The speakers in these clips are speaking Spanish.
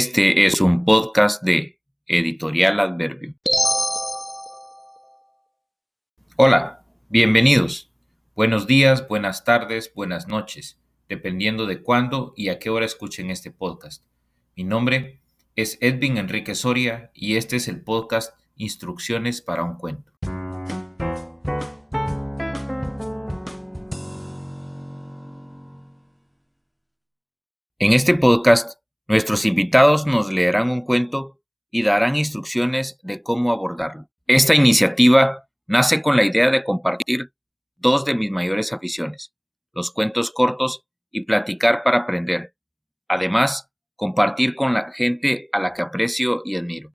Este es un podcast de Editorial Adverbio. Hola, bienvenidos. Buenos días, buenas tardes, buenas noches, dependiendo de cuándo y a qué hora escuchen este podcast. Mi nombre es Edwin Enrique Soria y este es el podcast Instrucciones para un cuento. En este podcast, nuestros invitados nos leerán un cuento y darán instrucciones de cómo abordarlo. Esta iniciativa nace con la idea de compartir dos de mis mayores aficiones, los cuentos cortos y platicar para aprender. Además, compartir con la gente a la que aprecio y admiro.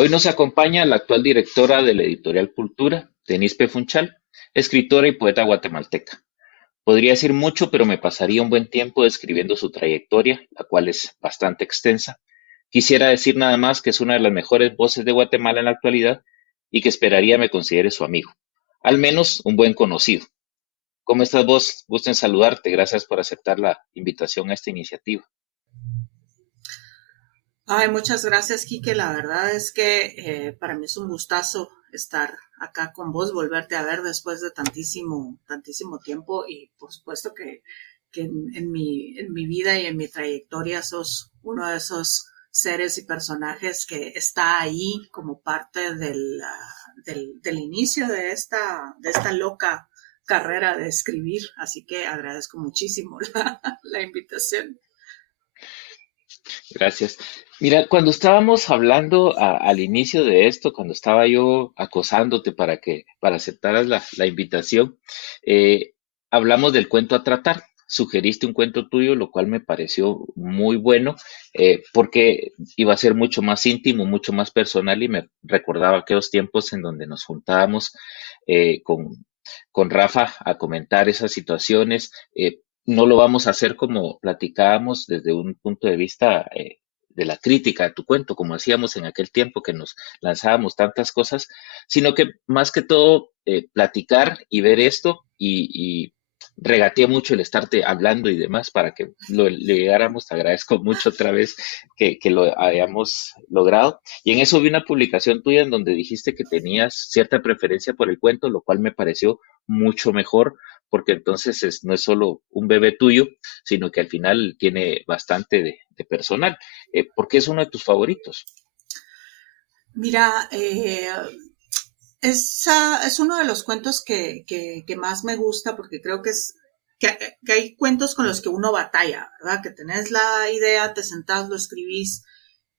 Hoy nos acompaña la actual directora de la editorial Cultura, Denise P. Funchal, escritora y poeta guatemalteca. Podría decir mucho, pero me pasaría un buen tiempo describiendo su trayectoria, la cual es bastante extensa. Quisiera decir nada más que es una de las mejores voces de Guatemala en la actualidad y que esperaría me considere su amigo, al menos un buen conocido. ¿Cómo estás vos? Gusto en saludarte. Gracias por aceptar la invitación a esta iniciativa. Ay, muchas gracias, Quique. La verdad es que para mí es un gustazo estar acá con vos, volverte a ver después de tantísimo tiempo y por supuesto que en mi vida y en mi trayectoria sos uno de esos seres y personajes que está ahí como parte del inicio de esta loca carrera de escribir. Así que agradezco muchísimo la invitación. Gracias. Mira, cuando estábamos hablando al inicio de esto, cuando estaba yo acosándote para aceptaras la invitación, eh, hablamos del cuento a tratar. Sugeriste un cuento tuyo, lo cual me pareció muy bueno, porque iba a ser mucho más íntimo, mucho más personal y me recordaba aquellos tiempos en donde nos juntábamos eh, con, con Rafa a comentar esas situaciones. No lo vamos a hacer como platicábamos desde un punto de vista de la crítica a tu cuento, como hacíamos en aquel tiempo que nos lanzábamos tantas cosas, sino que más que todo platicar y ver esto y regateé mucho el estarte hablando y demás para que lo llegáramos. Te agradezco mucho otra vez que lo hayamos logrado. Y en eso vi una publicación tuya en donde dijiste que tenías cierta preferencia por el cuento, lo cual me pareció mucho mejor porque entonces no es solo un bebé tuyo, sino que al final tiene bastante de personal. ¿Por qué es uno de tus favoritos? Mira, es uno de los cuentos que más me gusta porque creo que hay cuentos con los que uno batalla, ¿verdad? Que tenés la idea, te sentás, lo escribís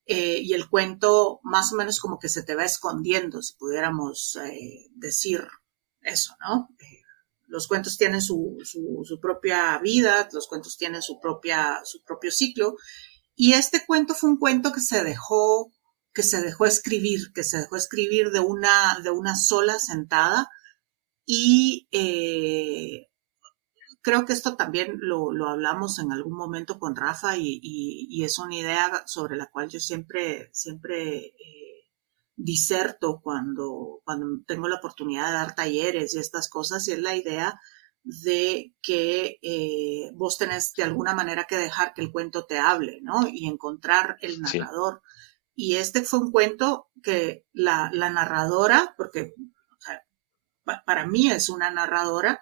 y el cuento más o menos como que se te va escondiendo, si pudiéramos decir eso, ¿no? Los cuentos tienen su propia vida, los cuentos tienen su propio ciclo. Y este cuento fue un cuento que se dejó escribir de una sola sentada. Y creo que esto también lo hablamos en algún momento con Rafa y es una idea sobre la cual yo siempre diserto cuando tengo la oportunidad de dar talleres y estas cosas, y es la idea de que vos tenés de alguna manera que dejar que el cuento te hable, ¿no? Y encontrar el narrador. Sí. Y este fue un cuento que la narradora, porque o sea, para mí es una narradora,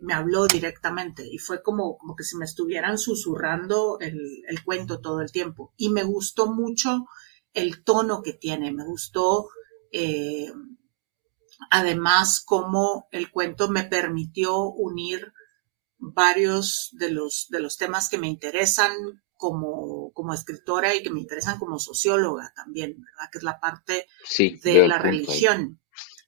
me habló directamente y fue como que si me estuvieran susurrando el cuento todo el tiempo. Y me gustó mucho el tono que tiene, me gustó además cómo el cuento me permitió unir varios de los temas que me interesan como escritora y que me interesan como socióloga también, ¿verdad? Que es la parte de la religión.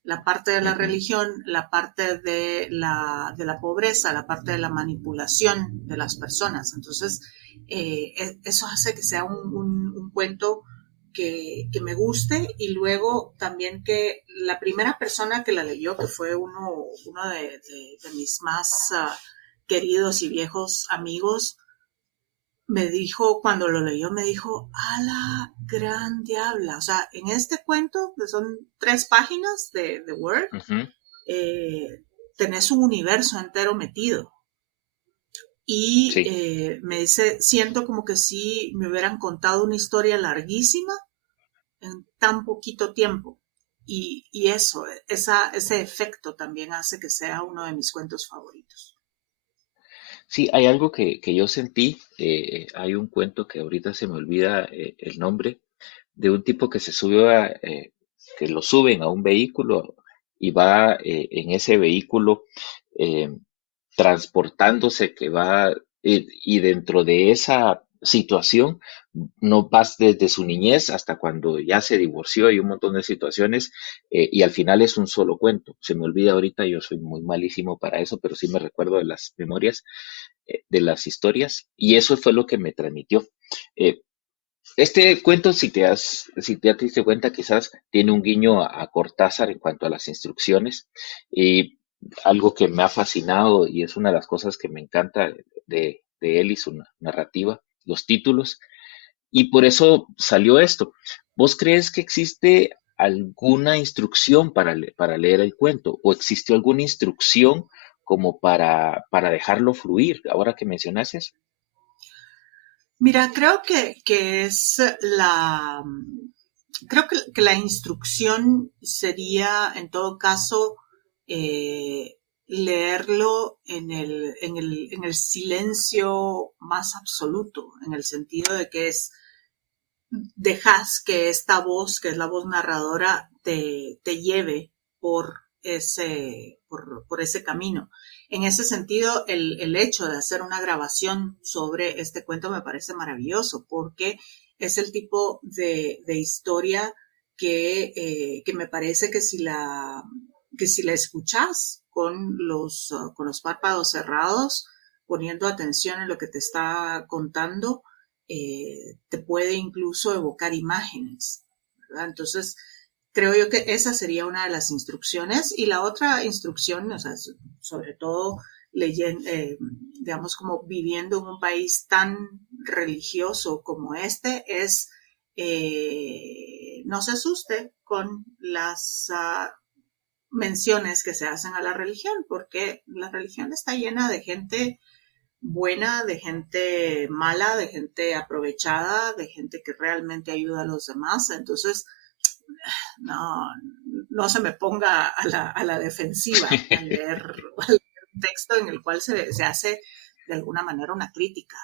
La parte de la religión, la parte de la pobreza, la parte de la manipulación de las personas. Entonces, eso hace que sea un cuento que me guste, y luego también que la primera persona que la leyó, que fue uno de mis más queridos y viejos amigos, me dijo, cuando lo leyó, me dijo, a la gran diabla. O sea, en este cuento, que son 3 páginas de Word, Ujú. eh, tenés un universo entero metido. Y Sí. me dice, siento como que si me hubieran contado una historia larguísima en tan poquito tiempo. Y eso, ese efecto también hace que sea uno de mis cuentos favoritos. Sí, hay algo que yo sentí. Hay un cuento que ahorita se me olvida el nombre, de un tipo que se sube que lo suben a un vehículo y va en ese vehículo eh, transportándose, que va, y dentro de esa situación no vas desde su niñez hasta cuando ya se divorció y un montón de situaciones, y al final es un solo cuento. Se me olvida ahorita, yo soy muy malísimo para eso, pero sí me recuerdo de las memorias, de las historias, y eso fue lo que me transmitió. Eh, este cuento, si te diste cuenta, quizás tiene un guiño a Cortázar en cuanto a las instrucciones, y algo que me ha fascinado y es una de las cosas que me encanta de él y su narrativa, los títulos, y por eso salió esto. ¿Vos crees que existe alguna instrucción para leer el cuento o existió alguna instrucción como para dejarlo fluir, ahora que mencionas eso? Mira, creo que es la, creo que la instrucción sería, en todo caso, leerlo en el silencio más absoluto, en el sentido de que dejas que esta voz, que es la voz narradora, te lleve por ese camino. En ese sentido, el hecho de hacer una grabación sobre este cuento me parece maravilloso, porque es el tipo de historia que me parece que si la escuchas con los párpados cerrados, poniendo atención en lo que te está contando, te puede incluso evocar imágenes, ¿verdad? Entonces, creo yo que esa sería una de las instrucciones. Y la otra instrucción, o sea, sobre todo leyendo, digamos, como viviendo en un país tan religioso como este, es no se asuste con las menciones que se hacen a la religión, porque la religión está llena de gente buena, de gente mala, de gente aprovechada, de gente que realmente ayuda a los demás. Entonces, no, no se me ponga a la defensiva al leer un texto en el cual se hace de alguna manera una crítica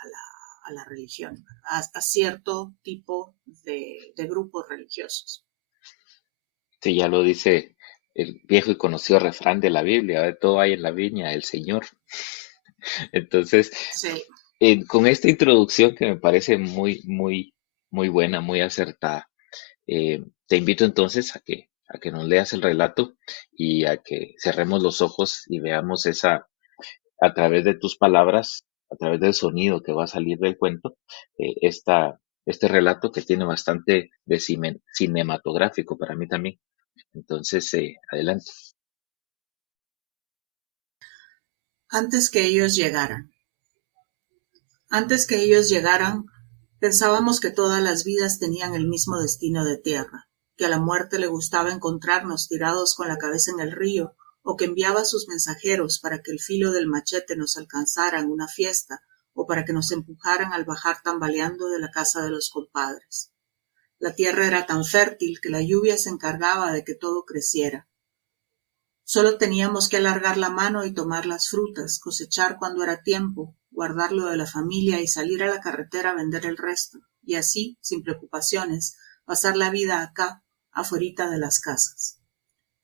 a la religión, a cierto tipo de grupos religiosos. Sí, ya lo dice el viejo y conocido refrán de la Biblia, de todo hay en la viña del Señor. Entonces, Sí. con esta introducción que me parece muy buena, muy acertada, te invito entonces a que nos leas el relato y a que cerremos los ojos y veamos a través de tus palabras, a través del sonido que va a salir del cuento, este relato que tiene bastante de cinematográfico para mí también. Entonces, adelante. Antes que ellos llegaran. Antes que ellos llegaran, pensábamos que todas las vidas tenían el mismo destino de tierra, que a la muerte le gustaba encontrarnos tirados con la cabeza en el río, o que enviaba sus mensajeros para que el filo del machete nos alcanzara en una fiesta, o para que nos empujaran al bajar tambaleando de la casa de los compadres. La tierra era tan fértil que la lluvia se encargaba de que todo creciera. Solo teníamos que alargar la mano y tomar las frutas, cosechar cuando era tiempo, guardarlo de la familia y salir a la carretera a vender el resto, y así, sin preocupaciones, pasar la vida acá, afuerita de las casas.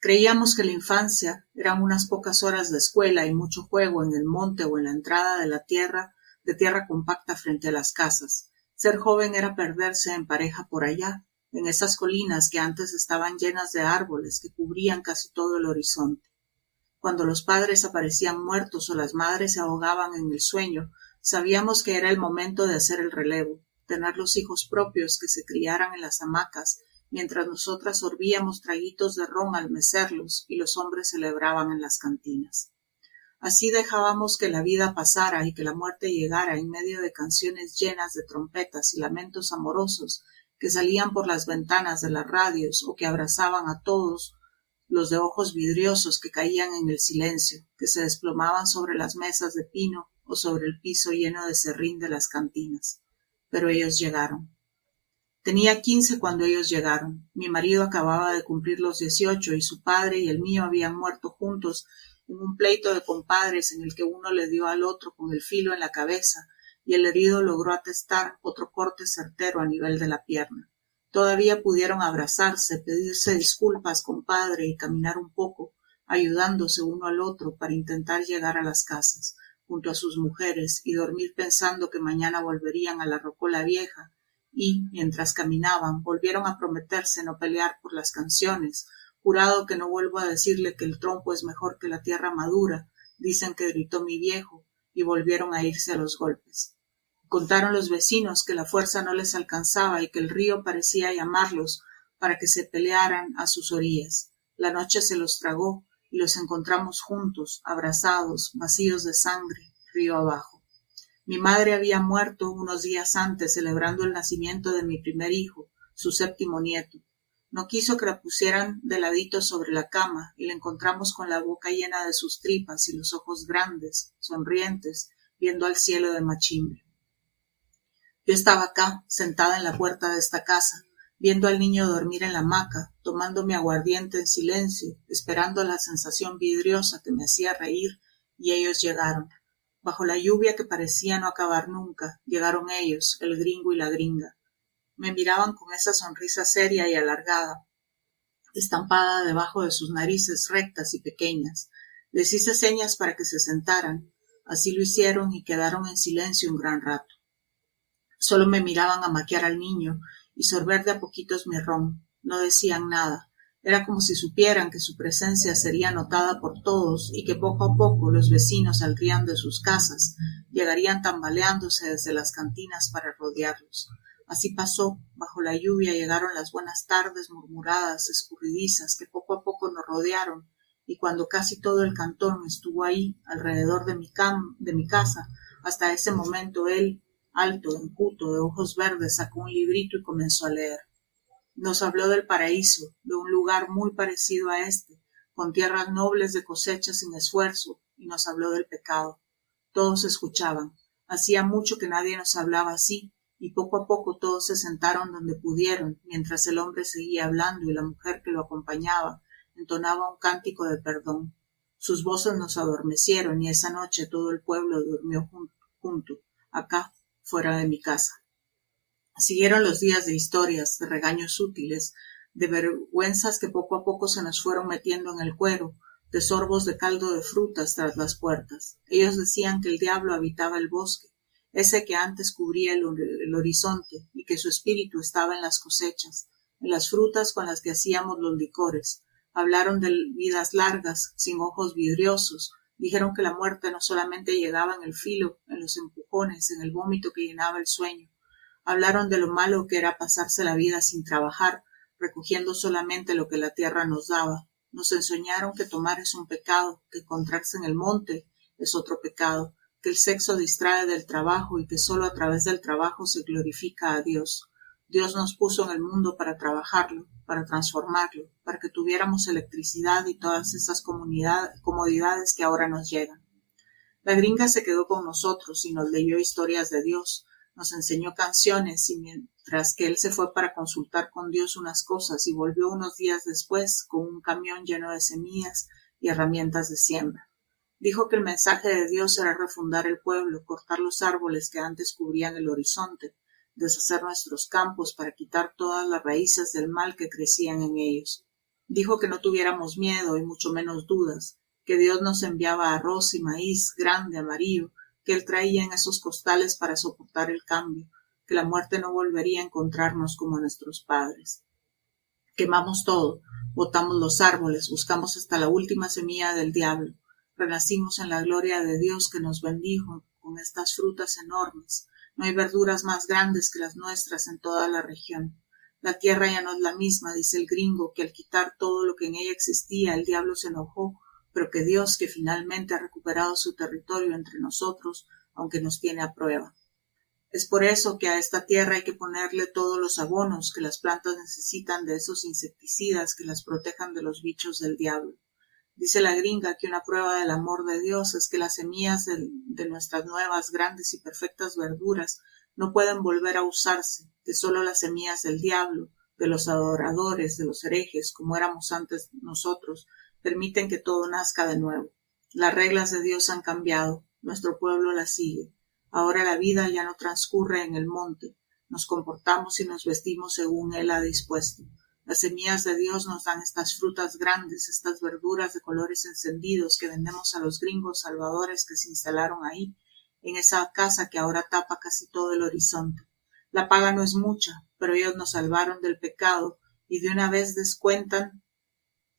Creíamos que la infancia eran unas pocas horas de escuela y mucho juego en el monte o en la entrada de tierra compacta frente a las casas. Ser joven era perderse en pareja por allá, en esas colinas que antes estaban llenas de árboles que cubrían casi todo el horizonte. Cuando los padres aparecían muertos o las madres se ahogaban en el sueño, sabíamos que era el momento de hacer el relevo, tener los hijos propios que se criaran en las hamacas, mientras nosotras sorbíamos traguitos de ron al mecerlos y los hombres celebraban en las cantinas. Así dejábamos que la vida pasara y que la muerte llegara en medio de canciones llenas de trompetas y lamentos amorosos que salían por las ventanas de las radios o que abrazaban a todos los de ojos vidriosos que caían en el silencio, que se desplomaban sobre las mesas de pino o sobre el piso lleno de serrín de las cantinas. Pero ellos llegaron. Tenía 15 cuando ellos llegaron. Mi marido acababa de cumplir los 18 y su padre y el mío habían muerto juntos en un pleito de compadres en el que uno le dio al otro con el filo en la cabeza y el herido logró atestar otro corte certero a nivel de la pierna. Todavía pudieron abrazarse, pedirse disculpas, compadre, y caminar un poco, ayudándose uno al otro para intentar llegar a las casas, junto a sus mujeres, y dormir pensando que mañana volverían a la rocola vieja, y, mientras caminaban, volvieron a prometerse no pelear por las canciones, jurado que no vuelvo a decirle que el trompo es mejor que la tierra madura, dicen que gritó mi viejo, y volvieron a irse a los golpes. Contaron los vecinos que la fuerza no les alcanzaba y que el río parecía llamarlos para que se pelearan a sus orillas. La noche se los tragó y los encontramos juntos, abrazados, vacíos de sangre, río abajo. Mi madre había muerto unos días antes celebrando el nacimiento de mi primer hijo, su 7º nieto. No quiso que la pusieran de ladito sobre la cama y la encontramos con la boca llena de sus tripas y los ojos grandes, sonrientes, viendo al cielo de machimbre. Yo estaba acá, sentada en la puerta de esta casa, viendo al niño dormir en la hamaca, tomando mi aguardiente en silencio, esperando la sensación vidriosa que me hacía reír, y ellos llegaron. Bajo la lluvia que parecía no acabar nunca, llegaron ellos, el gringo y la gringa. Me miraban con esa sonrisa seria y alargada, estampada debajo de sus narices rectas y pequeñas. Les hice señas para que se sentaran. Así lo hicieron y quedaron en silencio un gran rato. Solo me miraban amaquear al niño y sorber de a poquitos mi ron. No decían nada. Era como si supieran que su presencia sería notada por todos y que poco a poco los vecinos saldrían de sus casas, llegarían tambaleándose desde las cantinas para rodearlos. Así pasó. Bajo la lluvia llegaron las buenas tardes murmuradas, escurridizas, que poco a poco nos rodearon, y cuando casi todo el cantón estuvo ahí, alrededor de mi casa, hasta ese momento él, alto, enjuto, de ojos verdes, sacó un librito y comenzó a leer. Nos habló del paraíso, de un lugar muy parecido a este, con tierras nobles de cosecha sin esfuerzo, y nos habló del pecado. Todos escuchaban. Hacía mucho que nadie nos hablaba así, y poco a poco todos se sentaron donde pudieron, mientras el hombre seguía hablando y la mujer que lo acompañaba entonaba un cántico de perdón. Sus voces nos adormecieron y esa noche todo el pueblo durmió junto, acá, fuera de mi casa. Siguieron los días de historias, de regaños útiles, de vergüenzas que poco a poco se nos fueron metiendo en el cuero, de sorbos de caldo de frutas tras las puertas. Ellos decían que el diablo habitaba el bosque, ese que antes cubría el horizonte, y que su espíritu estaba en las cosechas, en las frutas con las que hacíamos los licores. Hablaron de vidas largas, sin ojos vidriosos. Dijeron que la muerte no solamente llegaba en el filo, en los empujones, en el vómito que llenaba el sueño. Hablaron de lo malo que era pasarse la vida sin trabajar, recogiendo solamente lo que la tierra nos daba. Nos enseñaron que tomar es un pecado, que encontrarse en el monte es otro pecado, que el sexo distrae del trabajo y que solo a través del trabajo se glorifica a Dios. Dios nos puso en el mundo para trabajarlo, para transformarlo, para que tuviéramos electricidad y todas esas comodidades que ahora nos llegan. La gringa se quedó con nosotros y nos leyó historias de Dios, nos enseñó canciones y mientras que él se fue para consultar con Dios unas cosas y volvió unos días después con un camión lleno de semillas y herramientas de siembra. Dijo que el mensaje de Dios era refundar el pueblo, cortar los árboles que antes cubrían el horizonte, deshacer nuestros campos para quitar todas las raíces del mal que crecían en ellos. Dijo que no tuviéramos miedo y mucho menos dudas, que Dios nos enviaba arroz y maíz grande, amarillo, que él traía en esos costales para soportar el cambio, que la muerte no volvería a encontrarnos como a nuestros padres. Quemamos todo, botamos los árboles, buscamos hasta la última semilla del diablo, renacimos en la gloria de Dios que nos bendijo con estas frutas enormes. No hay verduras más grandes que las nuestras en toda la región. La tierra ya no es la misma, dice el gringo, que al quitar todo lo que en ella existía, el diablo se enojó pero que Dios, que finalmente ha recuperado su territorio entre nosotros, aunque nos tiene a prueba. Es por eso que a esta tierra hay que ponerle todos los abonos que las plantas necesitan, de esos insecticidas que las protejan de los bichos del diablo. Dice la gringa que una prueba del amor de Dios es que las semillas de nuestras nuevas, grandes y perfectas verduras no pueden volver a usarse, que solo las semillas del diablo, de los adoradores, de los herejes, como éramos antes nosotros, permiten que todo nazca de nuevo. Las reglas de Dios han cambiado, nuestro pueblo las sigue. Ahora la vida ya no transcurre en el monte, nos comportamos y nos vestimos según Él ha dispuesto. Las semillas de Dios nos dan estas frutas grandes, estas verduras de colores encendidos que vendemos a los gringos salvadores que se instalaron ahí, en esa casa que ahora tapa casi todo el horizonte. La paga no es mucha, pero ellos nos salvaron del pecado y de una vez descuentan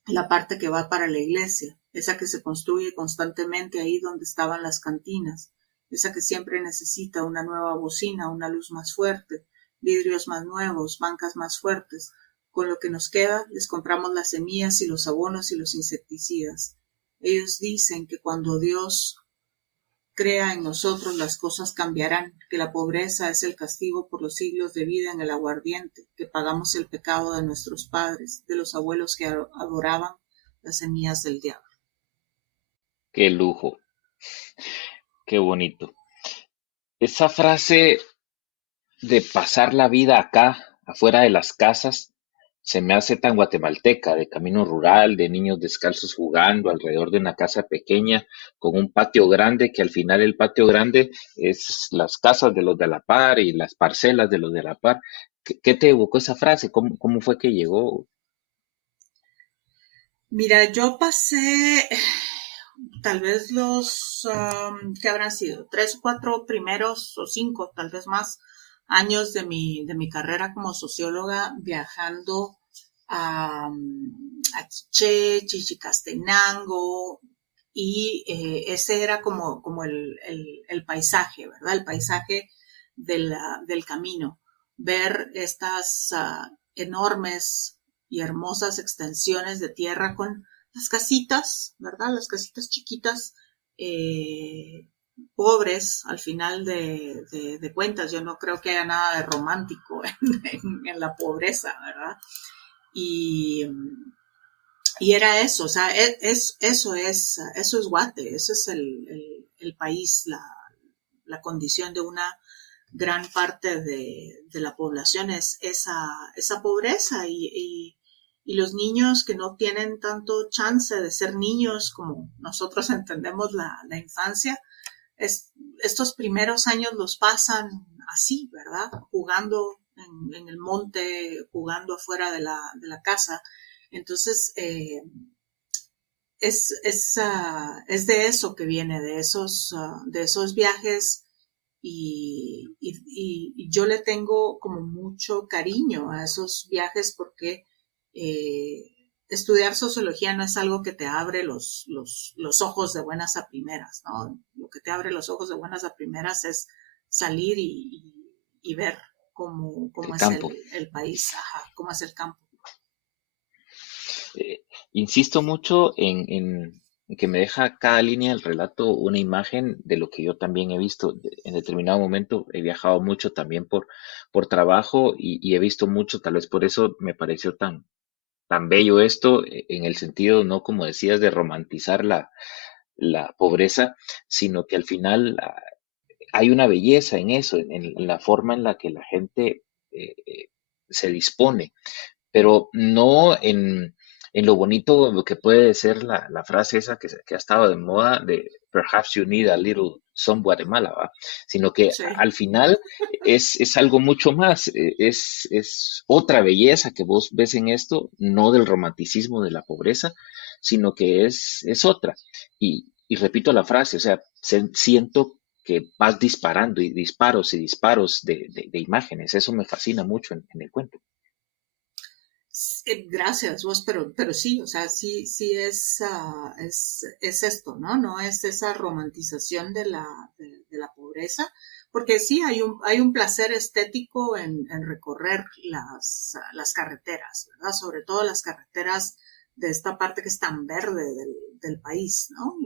la parte que va para la iglesia, esa que se construye constantemente ahí donde estaban las cantinas, esa que siempre necesita una nueva bocina, una luz más fuerte, vidrios más nuevos, bancas más fuertes. Con lo que nos queda, les compramos las semillas y los abonos y los insecticidas. Ellos dicen que cuando Dios crea en nosotros, las cosas cambiarán, que la pobreza es el castigo por los siglos de vida en el aguardiente, que pagamos el pecado de nuestros padres, de los abuelos que adoraban las semillas del diablo. Qué lujo, qué bonito. Esa frase de pasar la vida acá, afuera de las casas, se me hace tan guatemalteca, de camino rural, de niños descalzos jugando alrededor de una casa pequeña con un patio grande, que al final el patio grande es las casas de los de la par y las parcelas de los de la par. ¿Qué te evocó esa frase? ¿Cómo fue que llegó? Mira, yo pasé tal vez ¿qué habrán sido? 3 o 4 primeros o 5, tal vez más, años de mi carrera como socióloga viajando a Quiché, Chichicastenango, y ese era como el paisaje, ¿verdad? El paisaje del camino. Ver estas enormes y hermosas extensiones de tierra con las casitas, ¿verdad? Las casitas chiquitas, eh, pobres al final de cuentas. Yo no creo que haya nada de romántico en la pobreza, ¿verdad? Y, y era eso, o sea, eso es Guate, eso es el país, la condición de una gran parte de la población es esa pobreza y los niños que no tienen tanto chance de ser niños como nosotros entendemos la infancia, estos primeros años los pasan así, ¿verdad? Jugando en el monte, jugando afuera de la casa. Entonces, es de eso que viene, de esos viajes y yo le tengo como mucho cariño a esos viajes porque estudiar sociología no es algo que te abre los ojos de buenas a primeras, ¿no? Lo que te abre los ojos de buenas a primeras es salir y ver cómo El es campo. el país, ajá, cómo es el campo. Insisto mucho en que me deja cada línea del relato una imagen de lo que yo también he visto. En determinado momento he viajado mucho también por trabajo y he visto mucho, tal vez por eso me pareció tan bello esto, en el sentido, no como decías, de romantizar la pobreza, sino que al final hay una belleza en eso, en la forma en la que la gente se dispone, pero no en lo bonito lo que puede ser la frase esa que ha estado de moda de perhaps you need a little some Guatemala, ¿va? Sino que Sí. al final es algo mucho más, es otra belleza que vos ves en esto, no del romanticismo de la pobreza, sino que es otra. Y repito la frase, o sea, siento que vas disparando y disparos de imágenes, eso me fascina mucho en el cuento. Gracias vos, pero sí, o sea, sí es esto, ¿no? No es esa romantización de la pobreza, porque sí hay un placer estético en recorrer las carreteras, ¿verdad? Sobre todo las carreteras de esta parte que es tan verde del país, ¿no?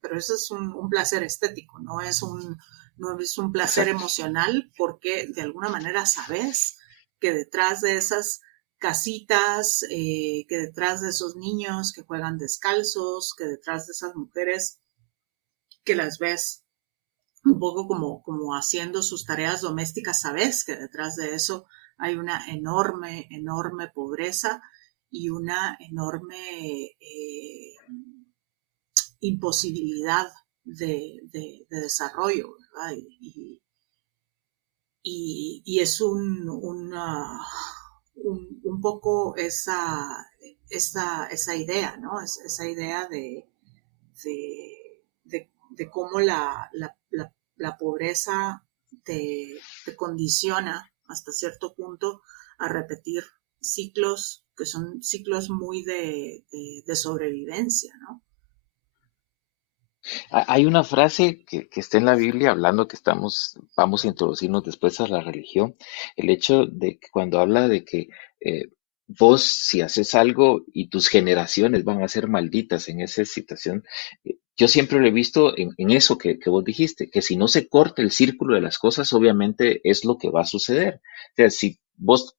Pero eso es un placer estético, no es un placer Exacto. emocional, porque de alguna manera sabes que detrás de esas casitas, que detrás de esos niños que juegan descalzos, que detrás de esas mujeres que las ves un poco como haciendo sus tareas domésticas, sabes que detrás de eso hay una enorme, enorme pobreza y una enorme imposibilidad de desarrollo, ¿verdad? Y es un poco esa idea, ¿no? Esa idea de cómo la pobreza te condiciona hasta cierto punto a repetir ciclos que son ciclos muy de sobrevivencia, ¿no? Hay una frase que está en la Biblia hablando que vamos a introducirnos después a la religión. El hecho de que cuando habla de que vos, si haces algo y tus generaciones van a ser malditas en esa situación, yo siempre lo he visto en eso que vos dijiste, que si no se corta el círculo de las cosas, obviamente es lo que va a suceder. O sea, si vos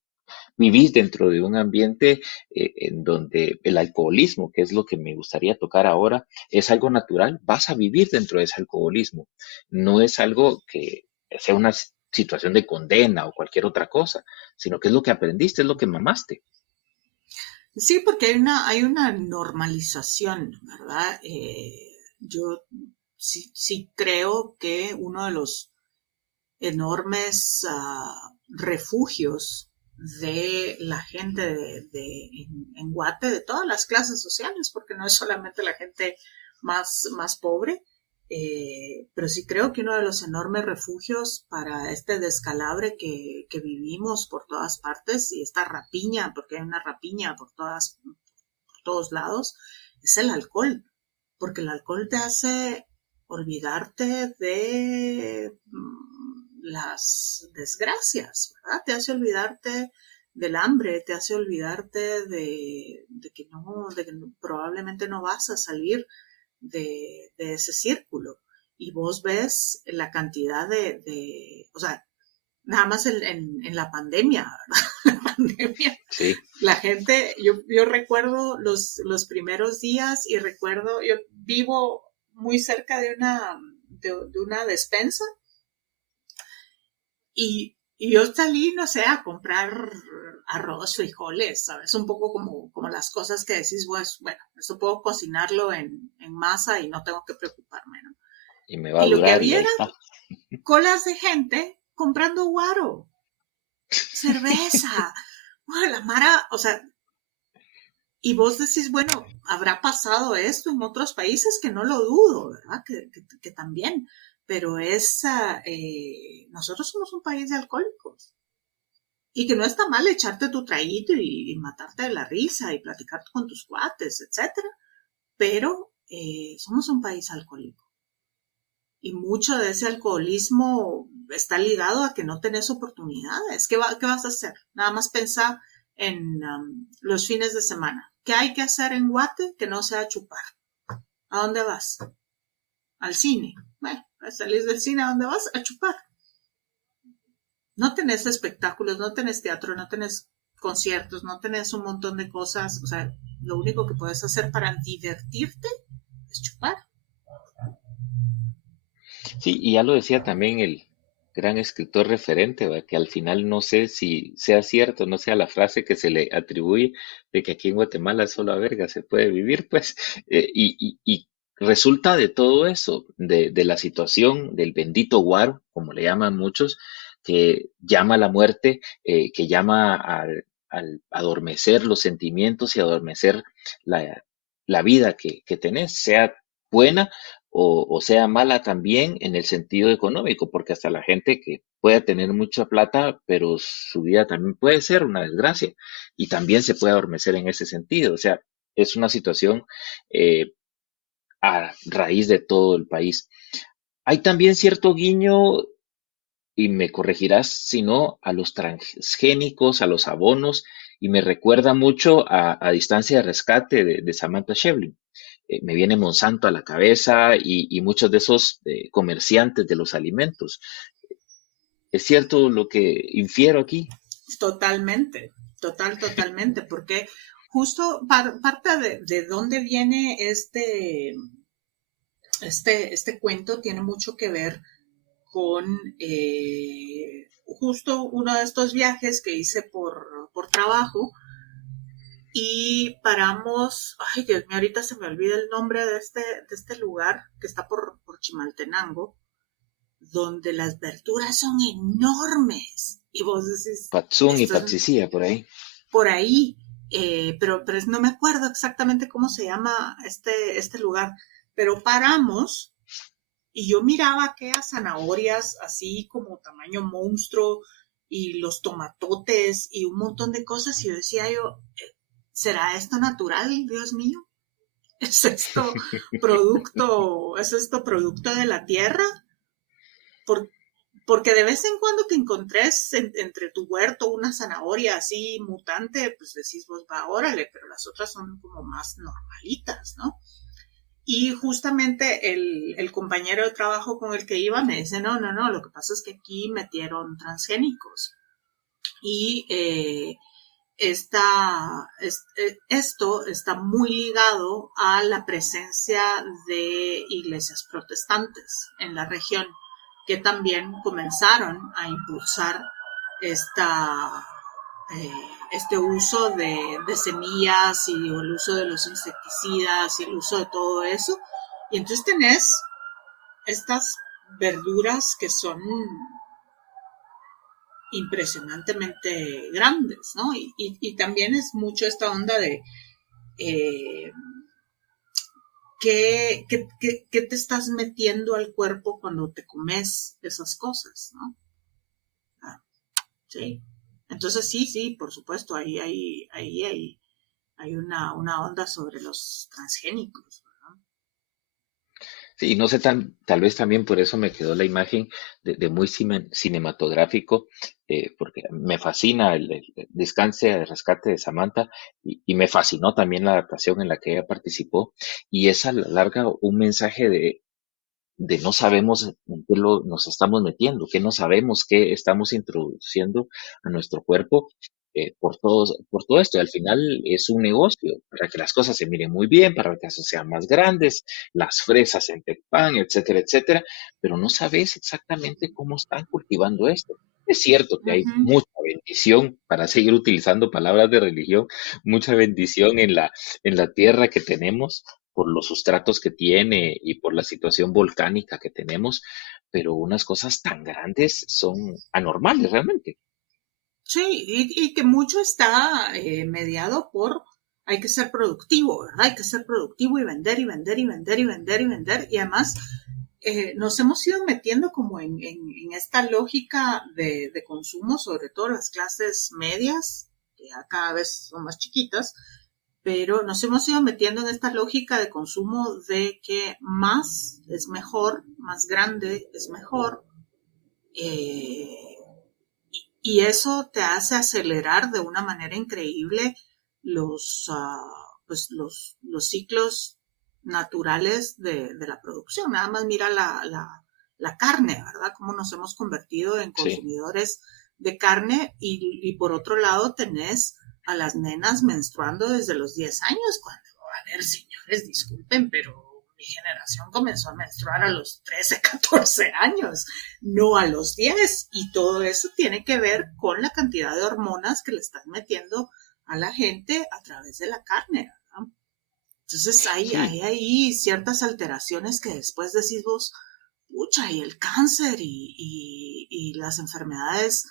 vivís dentro de un ambiente en donde el alcoholismo, que es lo que me gustaría tocar ahora, es algo natural, vas a vivir dentro de ese alcoholismo. No es algo que sea una situación de condena o cualquier otra cosa, sino que es lo que aprendiste, es lo que mamaste. Sí, porque hay una normalización, ¿verdad? Yo sí creo que uno de los enormes refugios de la gente en Guate, de todas las clases sociales, porque no es solamente la gente más pobre, pero sí creo que uno de los enormes refugios para este descalabre que vivimos por todas partes y esta rapiña, porque hay una rapiña por todos lados, es el alcohol, porque el alcohol te hace olvidarte de las desgracias, ¿verdad? Te hace olvidarte del hambre, te hace olvidarte de que probablemente no vas a salir de ese círculo. Y vos ves la cantidad o sea, nada más en la pandemia, ¿verdad? La pandemia, Sí. la gente, yo recuerdo los primeros días y recuerdo, yo vivo muy cerca de una despensa y yo salí, no sé, a comprar arroz, frijoles, ¿sabes? Un poco como las cosas que decís, pues, bueno, esto puedo cocinarlo en masa y no tengo que preocuparme, ¿no? Y me va a Y lo que durar y había ahí era está. colas de gente comprando guaro, cerveza. Bueno, la Mara, o sea, y vos decís, bueno, habrá pasado esto en otros países, que no lo dudo, ¿verdad? Que también, pero nosotros somos un país de alcohólicos y que no está mal echarte tu traguito y matarte de la risa y platicar con tus cuates, etcétera, pero somos un país alcohólico y mucho de ese alcoholismo está ligado a que no tenés oportunidades. ¿Qué vas a hacer? Nada más pensar en los fines de semana. ¿Qué hay que hacer en Guate que no sea chupar? ¿A dónde vas? Al cine. Bueno, salís del cine, ¿a dónde vas? A chupar. No tenés espectáculos, no tenés teatro, no tenés conciertos, no tenés un montón de cosas. O sea, lo único que puedes hacer para divertirte es chupar. Sí, y ya lo decía también el gran escritor referente, ¿va? Que al final no sé si sea cierto, no sea la frase que se le atribuye de que aquí en Guatemala solo a verga se puede vivir, pues, y resulta de todo eso, de la situación del bendito guaro, como le llaman muchos, que llama a la muerte, que llama al adormecer los sentimientos y adormecer la, la vida que tenés, sea buena o sea mala también en el sentido económico, porque hasta la gente que puede tener mucha plata, pero su vida también puede ser una desgracia y también se puede adormecer en ese sentido. O sea, es una situación eh, a raíz de todo el país. Hay también cierto guiño, y me corregirás si no, a los transgénicos, a los abonos y me recuerda mucho a Distancia de Rescate de Samantha Shevlin. Me viene Monsanto a la cabeza y muchos de esos comerciantes de los alimentos. ¿Es cierto lo que infiero aquí? Totalmente, totalmente, porque justo parte de dónde viene este cuento tiene mucho que ver con justo uno de estos viajes que hice por trabajo y paramos, ay Dios mío, ahorita se me olvida el nombre de este lugar que está por Chimaltenango, donde las verduras son enormes. Y vos decís, Patzún y esto es Patsicía, por ahí. por ahí, pero no me acuerdo exactamente cómo se llama este lugar, pero paramos y yo miraba aquellas zanahorias así como tamaño monstruo y los tomatotes y un montón de cosas y yo decía yo, ¿será esto natural, Dios mío? ¿Es esto producto de la tierra? Por, porque de vez en cuando te encontrés entre tu huerto una zanahoria así mutante, pues decís vos, va, órale, pero las otras son como más normalitas, ¿no? Y justamente el compañero de trabajo con el que iba me dice, no, no, no, lo que pasa es que aquí metieron transgénicos y esto está muy ligado a la presencia de iglesias protestantes en la región, que también comenzaron a impulsar esta, eh, este uso de semillas y el uso de los insecticidas y el uso de todo eso. Y entonces tenés estas verduras que son impresionantemente grandes, ¿no? Y también es mucho esta onda de eh, ¿qué te estás metiendo al cuerpo cuando te comes esas cosas, ¿no? Ah, sí. Entonces sí, sí, por supuesto, hay una onda sobre los transgénicos, ¿verdad? Sí, no sé, tal vez también por eso me quedó la imagen de muy cinematográfico, porque me fascina el Descanse de Rescate de Samantha y me fascinó también la adaptación en la que ella participó y esa a la larga un mensaje de no sabemos en qué nos estamos metiendo, que no sabemos qué estamos introduciendo a nuestro cuerpo por todo esto. Y al final es un negocio para que las cosas se miren muy bien, para que las sean más grandes, las fresas en Tecpan, etcétera, etcétera, pero no sabes exactamente cómo están cultivando esto. Es cierto que hay Ujú, mucha bendición, para seguir utilizando palabras de religión, mucha bendición en la tierra que tenemos, por los sustratos que tiene y por la situación volcánica que tenemos, pero unas cosas tan grandes son anormales realmente. sí, y que mucho está mediado por hay que ser productivo, ¿verdad? Hay que ser productivo y vender y vender y vender y vender y vender. Y además nos hemos ido metiendo como en esta lógica de consumo, sobre todo las clases medias, que ya cada vez son más chiquitas, pero nos hemos ido metiendo en esta lógica de consumo de que más es mejor, más grande es mejor, eh, y eso te hace acelerar de una manera increíble los ciclos naturales de la producción. Nada más mira la carne, ¿verdad? Cómo nos hemos convertido en Sí, consumidores de carne y por otro lado tenés a las nenas menstruando desde los 10 años, cuando, a ver, señores, disculpen, pero mi generación comenzó a menstruar a los 13, 14 años, no a los 10. Y todo eso tiene que ver con la cantidad de hormonas que le están metiendo a la gente a través de la carne, ¿verdad? Entonces sí, hay ciertas alteraciones que después decís vos, pucha, y el cáncer y las enfermedades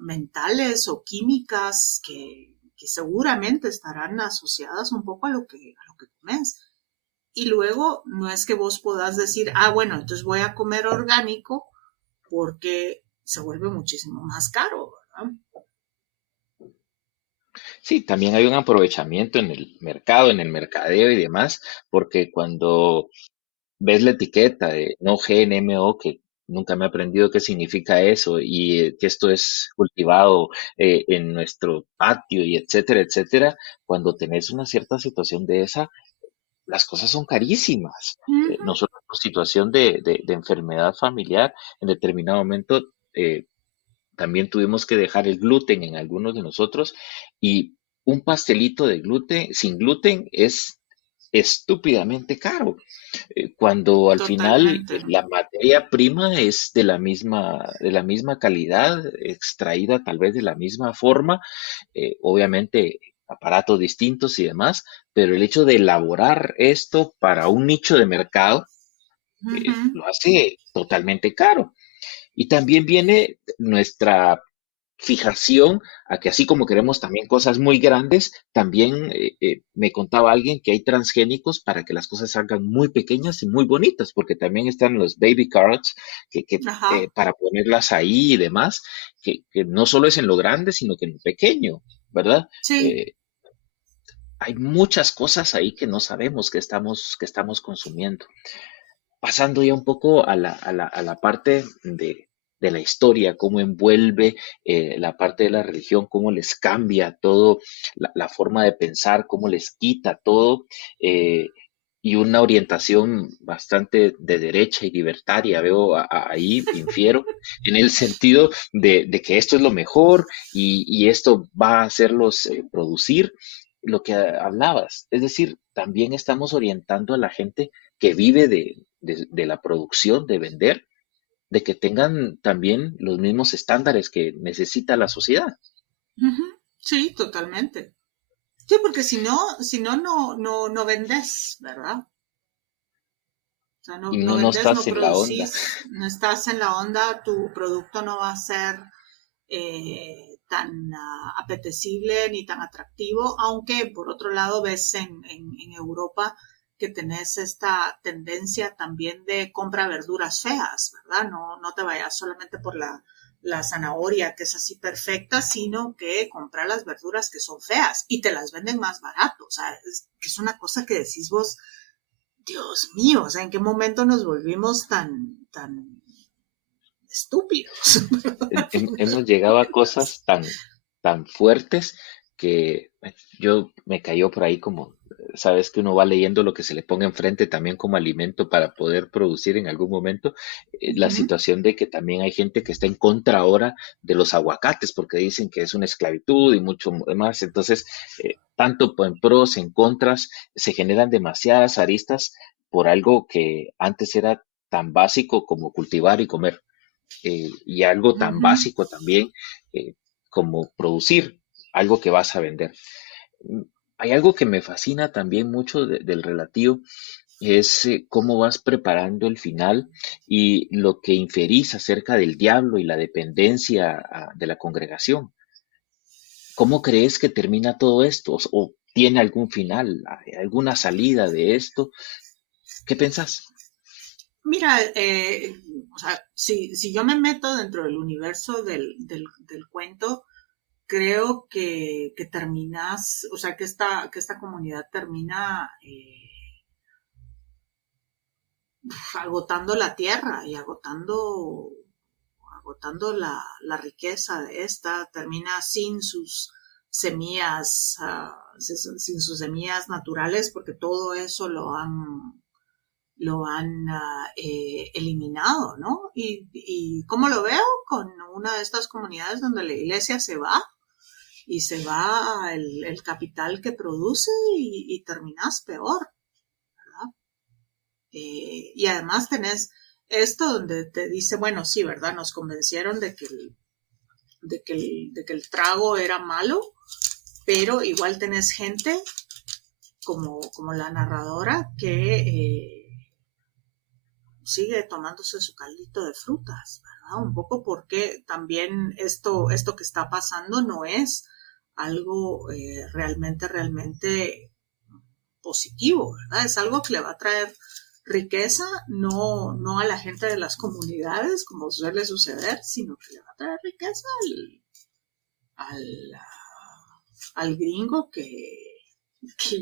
mentales o químicas que seguramente estarán asociadas un poco a lo que comes. Y luego no es que vos podás decir, bueno, entonces voy a comer orgánico porque se vuelve muchísimo más caro, ¿verdad? sí, también hay un aprovechamiento en el mercado, en el mercadeo y demás, porque cuando ves la etiqueta de no GMO, que nunca me he aprendido qué significa eso y que esto es cultivado en nuestro patio y etcétera, etcétera. Cuando tenés una cierta situación de esa, las cosas son carísimas. Ujú. Nosotros por situación de enfermedad familiar, en determinado momento también tuvimos que dejar el gluten en algunos de nosotros y un pastelito de gluten sin gluten es estúpidamente caro cuando al final Totalmente. la materia prima es de la misma calidad, extraída tal vez de la misma forma, obviamente aparatos distintos y demás, pero el hecho de elaborar esto para un nicho de mercado Ujú. lo hace totalmente caro. Y también viene nuestra fijación a que así como queremos también cosas muy grandes, también me contaba alguien que hay transgénicos para que las cosas salgan muy pequeñas y muy bonitas, porque también están los baby carrots Ajá. para ponerlas ahí y demás, que no solo es en lo grande, sino que en lo pequeño, ¿verdad? Sí. Eh, Hay muchas cosas ahí que no sabemos que estamos consumiendo. Pasando ya un poco a la parte de la historia, cómo envuelve la parte de la religión, cómo les cambia todo, la forma de pensar, cómo les quita todo, eh, y una orientación bastante de derecha y libertaria, veo ahí, infiero, en el sentido de que esto es lo mejor y esto va a hacerlos producir lo que hablabas. Es decir, también estamos orientando a la gente que vive de la producción, de vender, de que tengan también los mismos estándares que necesita la sociedad. Ujú. Sí, totalmente. Sí, porque si no vendes, ¿verdad? O sea, Y no no, no vendes, estás no en la onda. producís, no estás en la onda, tu producto no va a ser tan apetecible ni tan atractivo, aunque por otro lado ves en Europa que tenés esta tendencia también de compra verduras feas, ¿verdad? No te vayas solamente por la zanahoria que es así perfecta, sino que compra las verduras que son feas y te las venden más barato. O sea, es una cosa que decís vos, Dios mío, o sea, ¿en qué momento nos volvimos tan estúpidos? Hemos llegado a cosas tan fuertes que yo me cayó por ahí como, sabes que uno va leyendo lo que se le ponga enfrente también como alimento para poder producir en algún momento, la Ujú. situación de que también hay gente que está en contra ahora de los aguacates porque dicen que es una esclavitud y mucho más. Entonces, tanto en pros, en contras, se generan demasiadas aristas por algo que antes era tan básico como cultivar y comer y algo tan Ujú. básico también eh, como producir algo que vas a vender. Mm, Hay algo que me fascina también mucho del relativo, es cómo vas preparando el final y lo que inferís acerca del diablo y la dependencia de la congregación. ¿Cómo crees que termina todo esto? ¿O tiene algún final? ¿Hay alguna salida de esto? ¿Qué pensás? Mira, o sea, si yo me meto dentro del universo del cuento, creo que terminas, o sea, que esta comunidad termina agotando la tierra y agotando la riqueza de esta, termina sin sus semillas, sin sus semillas naturales, porque todo eso lo han eliminado, ¿no? Y ¿cómo lo veo? Con una de estas comunidades donde la iglesia se va y se va el capital que produce y terminas peor, ¿verdad? Y además tenés esto donde te dice, bueno, sí, ¿verdad? Nos convencieron de que el trago era malo, pero igual tenés gente como la narradora que sigue tomándose su caldito de frutas, ¿verdad? Un poco porque también esto que está pasando no es algo realmente positivo, ¿verdad? Es algo que le va a traer riqueza, no a la gente de las comunidades, como suele suceder, sino que le va a traer riqueza al gringo que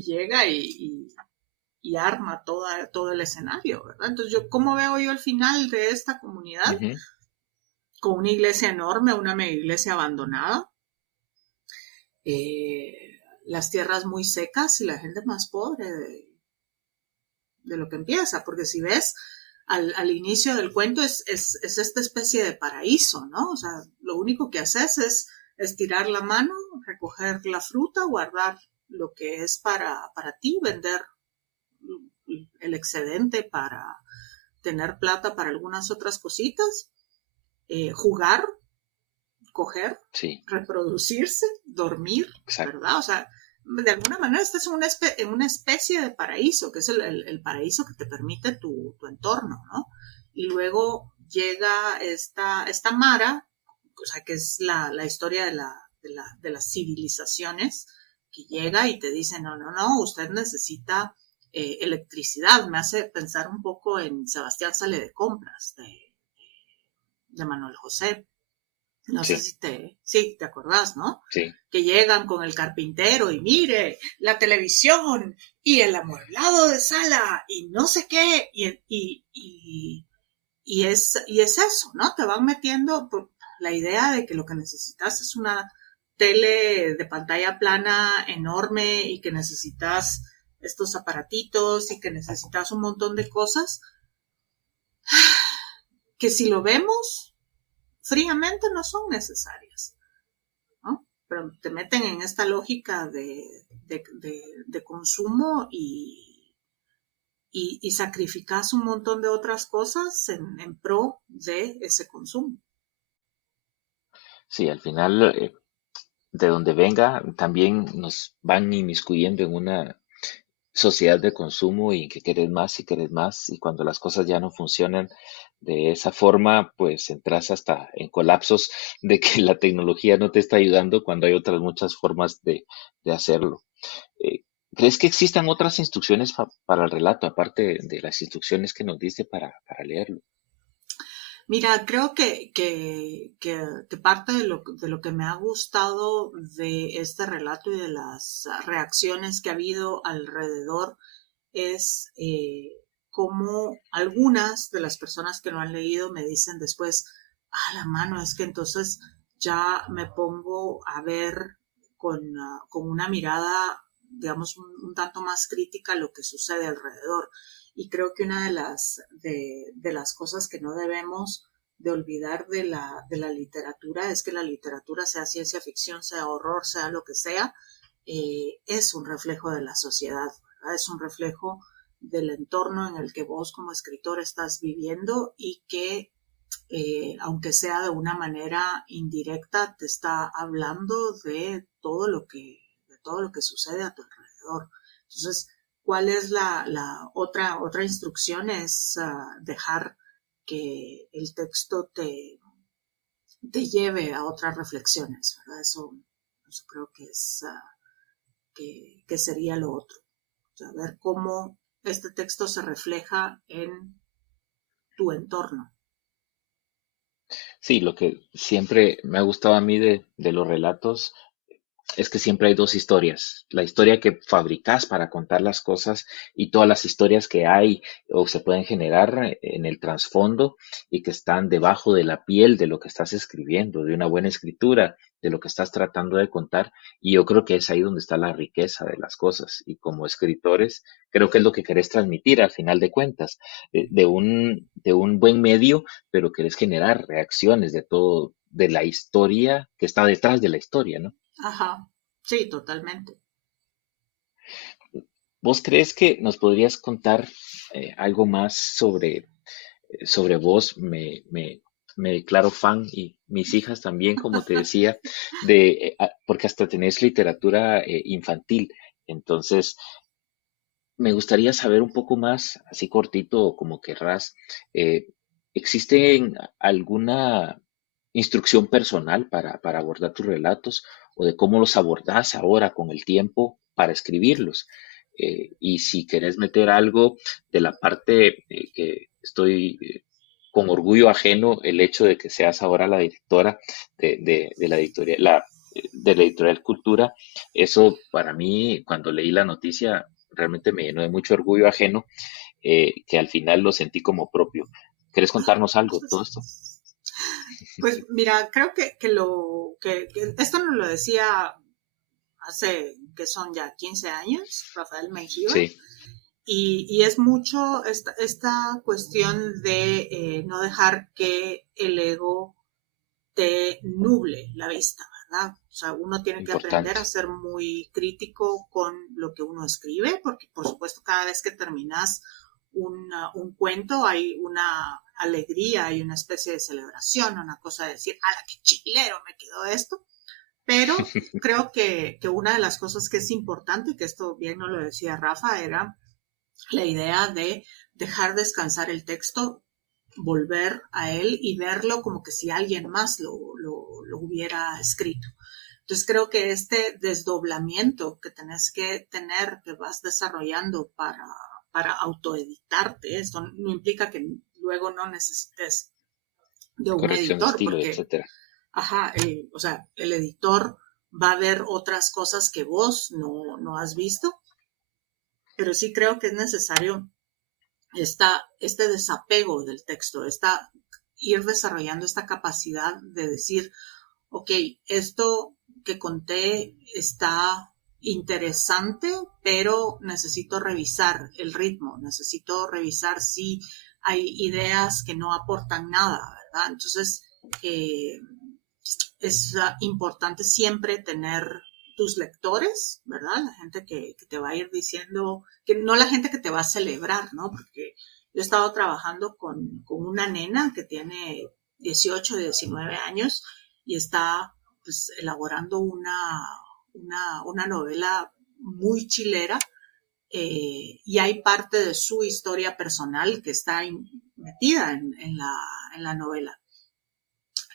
llega y y arma todo el escenario, ¿verdad? Entonces, ¿cómo veo yo el final de esta comunidad? Ujú. Con una iglesia enorme, una mega iglesia abandonada, las tierras muy secas y la gente más pobre de lo que empieza, porque si ves al inicio del cuento es esta especie de paraíso, ¿no? O sea, lo único que haces es estirar la mano, recoger la fruta, guardar lo que es para ti, vender el excedente para tener plata para algunas otras cositas, jugar, coger, Sí, reproducirse, dormir, exacto. ¿verdad? O sea, de alguna manera estás en una especie de paraíso, que es el paraíso que te permite tu entorno, ¿no? Y luego llega esta Mara, o sea, que es la historia de las civilizaciones, que llega y te dice, no, no, no, usted necesita electricidad. Me hace pensar un poco en Sebastián sale de compras, de Manuel José. No sé Sí, si sí, te acordás, ¿no? sí, Que llegan con el carpintero y mire, la televisión y el amueblado de sala y no sé qué, y es eso, ¿no? Te van metiendo la idea de que lo que necesitas es una tele de pantalla plana enorme y que necesitas estos aparatitos y que necesitas un montón de cosas que si lo vemos fríamente no son necesarias, ¿no? Pero te meten en esta lógica de consumo y sacrificas un montón de otras cosas en pro de ese consumo. sí, al final, de donde venga, también nos van inmiscuyendo en una sociedad de consumo y que querés más, y cuando las cosas ya no funcionan de esa forma, pues entras hasta en colapsos de que la tecnología no te está ayudando cuando hay otras muchas formas de hacerlo. Eh, ¿Crees que existan otras instrucciones para el relato, aparte de las instrucciones que nos diste para leerlo? Mira, creo que parte de lo que me ha gustado de este relato y de las reacciones que ha habido alrededor es cómo algunas de las personas que lo han leído me dicen después, la mano, es que entonces ya me pongo a ver con una mirada, digamos, un tanto más crítica lo que sucede alrededor. Y creo que una de las cosas que no debemos de olvidar de la literatura es que la literatura, sea ciencia ficción, sea horror, sea lo que sea, es un reflejo de la sociedad, ¿verdad? Es un reflejo del entorno en el que vos como escritor estás viviendo y que aunque sea de una manera indirecta, te está hablando de todo lo que sucede a tu alrededor. Entonces, ¿cuál es otra instrucción? Es dejar que el texto te lleve a otras reflexiones, ¿verdad? Eso creo que que sería lo otro. O sea, ver cómo este texto se refleja en tu entorno. Sí, lo que siempre me ha gustado a mí de los relatos es que siempre hay dos historias. La historia que fabricas para contar las cosas y todas las historias que hay o se pueden generar en el trasfondo y que están debajo de la piel de lo que estás escribiendo, de una buena escritura, de lo que estás tratando de contar. Y yo creo que es ahí donde está la riqueza de las cosas. Y como escritores, creo que es lo que querés transmitir al final de cuentas, de un buen medio, pero querés generar reacciones de todo, de la historia que está detrás de la historia, ¿no? Ajá, sí, totalmente. ¿Vos crees que nos podrías contar algo más sobre vos? Me declaro fan y mis hijas también, como te decía, porque hasta tenés literatura infantil. Entonces, me gustaría saber un poco más, así cortito o como querrás. eh, ¿Existe alguna instrucción personal para abordar tus relatos o de cómo los abordás ahora con el tiempo para escribirlos? Y si querés meter algo de la parte que estoy con orgullo ajeno, el hecho de que seas ahora la directora de la editorial, de la editorial Cultura, eso para mí, cuando leí la noticia, realmente me llenó de mucho orgullo ajeno, que al final lo sentí como propio. ¿Quieres contarnos algo de todo esto? Pues mira, creo que esto nos lo decía hace que son ya 15 años, Rafael Mengíbar, Sí, y es mucho esta cuestión de no dejar que el ego te nuble la vista, ¿verdad? O sea, uno tiene que aprender a importante. ser muy crítico con lo que uno escribe, porque por supuesto cada vez que terminas un cuento hay una alegría, hay una especie de celebración, una cosa de decir, ¡ala, qué chilero me quedó esto! Pero creo que una de las cosas que es importante, y que esto bien no lo decía Rafa, era la idea de dejar descansar el texto, volver a él y verlo como que si alguien más lo hubiera escrito. Entonces creo que este desdoblamiento que tenés que tener, que vas desarrollando para autoeditarte, esto no implica que luego no necesites de un Corrección de editor, estilo, porque, etcétera. ajá, o sea, el editor va a ver otras cosas que vos no has visto, pero sí creo que es necesario este desapego del texto, ir desarrollando esta capacidad de decir, ok, esto que conté está interesante, pero necesito revisar el ritmo, necesito revisar si hay ideas que no aportan nada, ¿verdad? Entonces, eh, es importante siempre tener tus lectores, ¿verdad? La gente que te va a ir diciendo, que no la gente que te va a celebrar, ¿no? Porque yo he estado trabajando con una nena que tiene 18, 19 años y está pues elaborando una novela muy chilera, y hay parte de su historia personal que está metida en la novela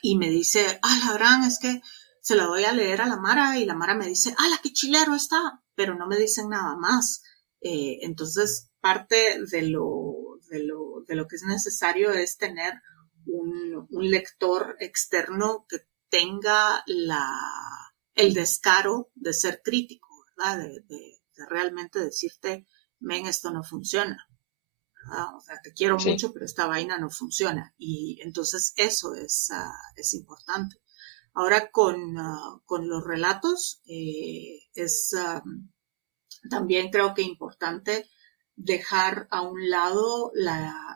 y me dice, la gran, es que se la voy a leer a la Mara y la Mara me dice, la qué chilero está, pero no me dicen nada más. Entonces, parte de lo que es necesario es tener un lector externo que tenga el descaro de ser crítico, ¿verdad? De realmente decirte, ven, esto no funciona. O sea, te quiero Sí, mucho, pero esta vaina no funciona. Y entonces eso es importante. Ahora con los relatos también creo que importante dejar a un lado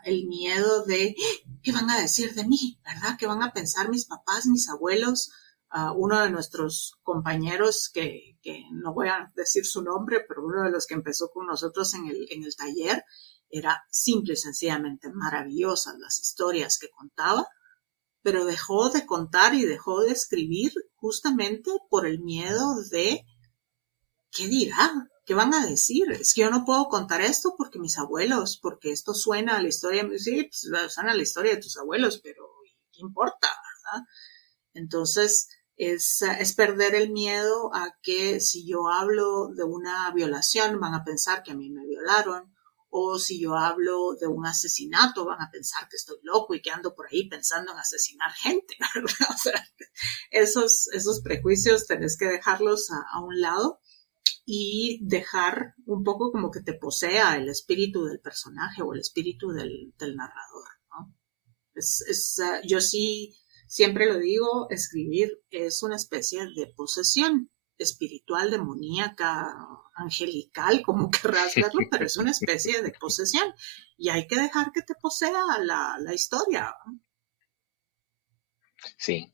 el miedo de qué van a decir de mí, ¿verdad? ¿Qué van a pensar mis papás, mis abuelos? Uno de nuestros compañeros, que no voy a decir su nombre, pero uno de los que empezó con nosotros en el taller, era simple y sencillamente maravillosas las historias que contaba, pero dejó de contar y dejó de escribir justamente por el miedo de ¿qué dirá? ¿Qué van a decir? Es que yo no puedo contar esto porque mis abuelos, porque esto suena a la historia, sí, pues, suena a la historia de tus abuelos, pero ¿qué importa? ¿Verdad? Entonces, es perder el miedo a que si yo hablo de una violación, van a pensar que a mí me violaron, o si yo hablo de un asesinato, van a pensar que estoy loco y que ando por ahí pensando en asesinar gente, ¿verdad? O sea, esos prejuicios tenés que dejarlos a un lado y dejar un poco como que te posea el espíritu del personaje o el espíritu del narrador, ¿no? Yo sí siempre lo digo, escribir es una especie de posesión espiritual, demoníaca, angelical, como querrás verlo, pero es una especie de posesión y hay que dejar que te posea la historia. sí.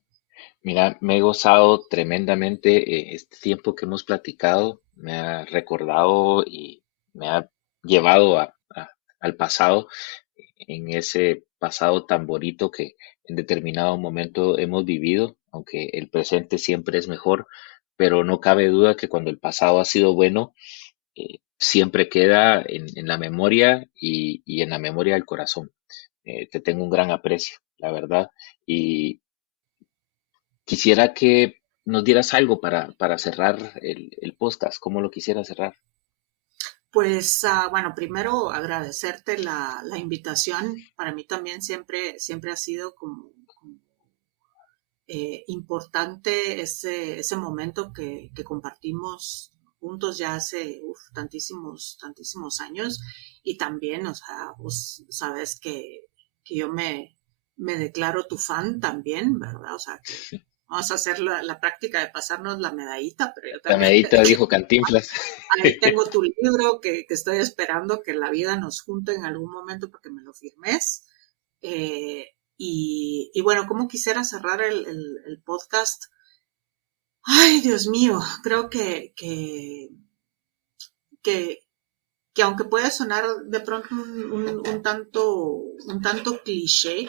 Mira, me he gozado tremendamente este tiempo que hemos platicado. Me ha recordado y me ha llevado al pasado, en ese pasado tan bonito que en determinado momento hemos vivido, aunque el presente siempre es mejor, pero no cabe duda que cuando el pasado ha sido bueno, siempre queda en la memoria y en la memoria del corazón. Te tengo un gran aprecio, la verdad. Y quisiera que nos dieras algo para cerrar el podcast. ¿Cómo lo quisiera cerrar? Pues bueno, primero agradecerte la invitación. Para mí también siempre ha sido como importante ese momento que compartimos juntos ya hace tantísimos años, y también, o sea, vos sabes que yo me declaro tu fan también, ¿verdad? O sea, que vamos a hacer la práctica de pasarnos la medallita, pero yo La también medita dijo Cantinflas. ahí tengo tu libro que estoy esperando que la vida nos junte en algún momento para que me lo firmes. Y bueno, ¿cómo quisiera cerrar el podcast? Ay, Dios mío, creo que, que aunque puede sonar de pronto un tanto cliché,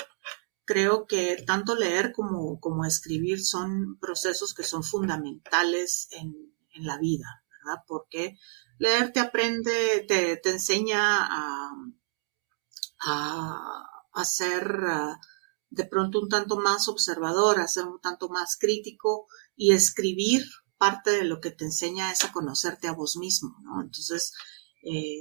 creo que tanto leer como escribir son procesos que son fundamentales en la vida, ¿verdad? Porque leer te aprende, te enseña a ser de pronto un tanto más observador, a ser un tanto más crítico, y escribir parte de lo que te enseña es a conocerte a vos mismo, ¿no? Entonces, he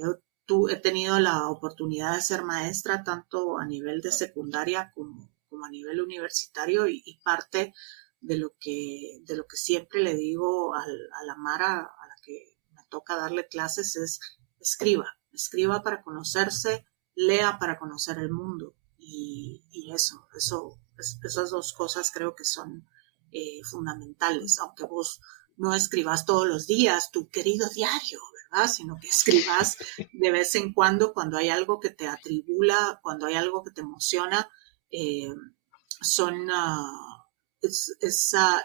tenido la oportunidad de ser maestra tanto a nivel de secundaria como a nivel universitario, y parte de lo que siempre le digo a la Mara a la que me toca darle clases es: escriba para conocerse, lea para conocer el mundo, y esas dos cosas creo que son fundamentales, aunque vos no escribas todos los días tu querido diario, ¿verdad? Sino que escribas de vez en cuando hay algo que te atribula, cuando hay algo que te emociona. eh, son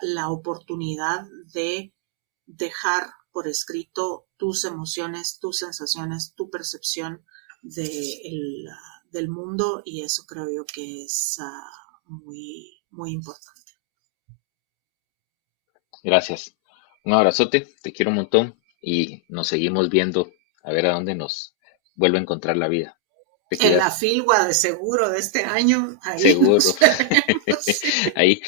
la oportunidad de dejar por escrito tus emociones, tus sensaciones, tu percepción del mundo, y eso creo yo que es muy importante. Gracias. Un abrazote, te quiero un montón y nos seguimos viendo a ver a dónde nos vuelve a encontrar la vida. Te En la cuidas, filgua de seguro de este año, ahí seguro. nos veremos. Sí. Ahí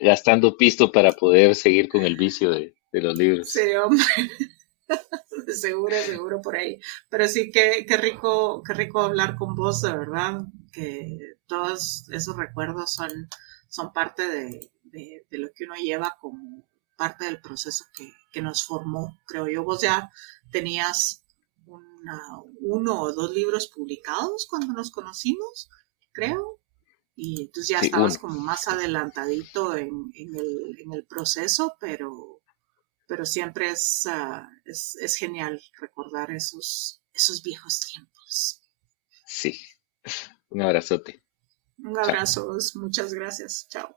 gastando pisto para poder seguir con el vicio de los libros. Sí, hombre, seguro por ahí. Pero sí, qué rico hablar con vos, de verdad, que todos esos recuerdos son parte de lo que uno lleva como parte del proceso que nos formó, creo yo. Vos ya tenías uno o dos libros publicados cuando nos conocimos, creo, y entonces ya Sí, estabas uno. como más adelantadito en el proceso, pero siempre es genial recordar esos viejos tiempos. Sí. Un abrazote. Un Chao. abrazo, muchas gracias, chao.